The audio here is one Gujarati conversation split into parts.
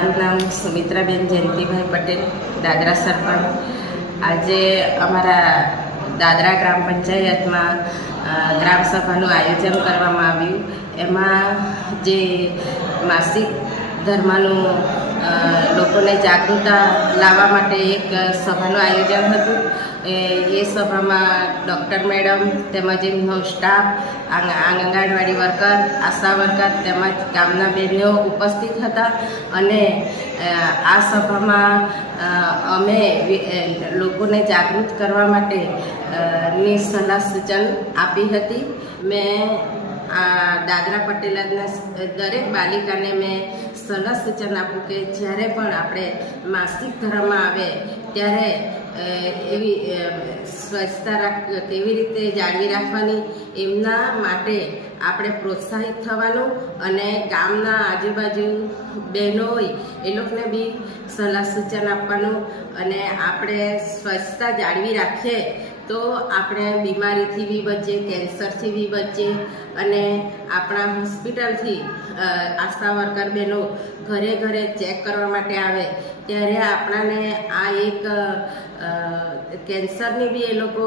મારું નામ સુમિત્રાબેન જયંતિભાઈ પટેલ, દાદરા સરપંચ. આજે અમારા દાદરા ગ્રામ પંચાયતમાં ગ્રામસભાનું આયોજન કરવામાં આવ્યું. એમાં જે માસિક ધર્મનું લોકોને જાગૃતતા લાવવા માટે એક સભાનું આયોજન હતું. એ સભામાં ડૉક્ટર મેડમ તેમજ એમનો સ્ટાફ, આંગણવાડી વર્કર, આશા વર્કર તેમજ ગામના બહેનો ઉપસ્થિત હતા. અને આ સભામાં અમે લોકોને જાગૃત કરવા માટે ની સલાહ સૂચન આપી હતી. મેં દાદરા પટેલના દરેક બાલિકાને મેં સલાહ સૂચન આપું કે જ્યારે પણ આપણે માસિક ધર્મ આવે ત્યારે એવી સ્વચ્છતા કેવી રીતે જાળવી રાખવાની, એમના માટે આપણે પ્રોત્સાહિત થવાનું અને ગામના આજુબાજુ બહેનો હોય એ લોકોને બી સલાહ સૂચન આપવાનું. અને આપણે સ્વચ્છતા જાળવી રાખીએ તો આપણે બીમારીથી બી બચીએ, કેન્સરથી બી બચીએ. અને આપણા હોસ્પિટલથી આશા વર્કર બહેનો ઘરે ઘરે ચેક કરવા માટે આવે ત્યારે આપણાને આ એક કેન્સરની બી એ લોકો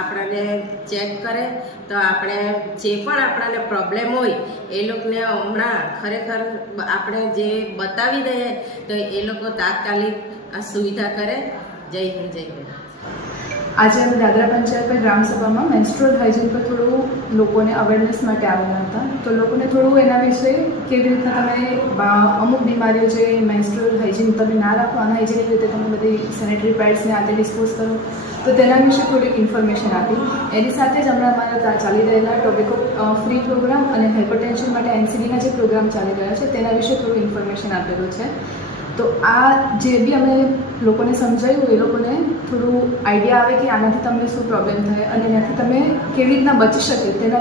આપણાને ચેક કરે તો આપણે જે પણ આપણાને પ્રોબ્લેમ હોય એ લોકોને હમણાં ખરેખર આપણે જે બતાવી દઈએ તો એ લોકો તાત્કાલિક આ સુવિધા કરે. જય હિન્દ, જય હિન્દ. આજે અમે દાદરા પંચાયત ગ્રામસભામાં મેન્સ્ટ્રુઅલ હાઇજીન પર થોડું લોકોને અવેરનેસ માટે આવેલા હતા. તો લોકોને થોડું એના વિશે કેવી રીતના તમે અમુક બીમારીઓ જે મેન્સ્ટ્રુઅલ હાઇજીન તમે ના રાખો, અનહાઇજીનિક રીતે તમે બધી સેનેટરી પેડ્સને આતે ડિસ્પોઝ કરો, તો તેના વિશે થોડીક ઇન્ફોર્મેશન આપી. એની સાથે જ હમણાં અમારા ચાલી રહેલા ટોબેકો ફ્રી પ્રોગ્રામ અને હાઇપરટેન્શન માટે એનસીડીના જે પ્રોગ્રામ ચાલી રહ્યા છે તેના વિશે થોડું ઇન્ફોર્મેશન આપેલું છે. તો આ જે બી અમે લોકોને સમજાયું એ લોકોને થોડું આઈડિયા આવે કે આનાથી તમને શું પ્રોબ્લેમ થાય અને એનાથી તમે કેવી રીતના બચી શકે તેના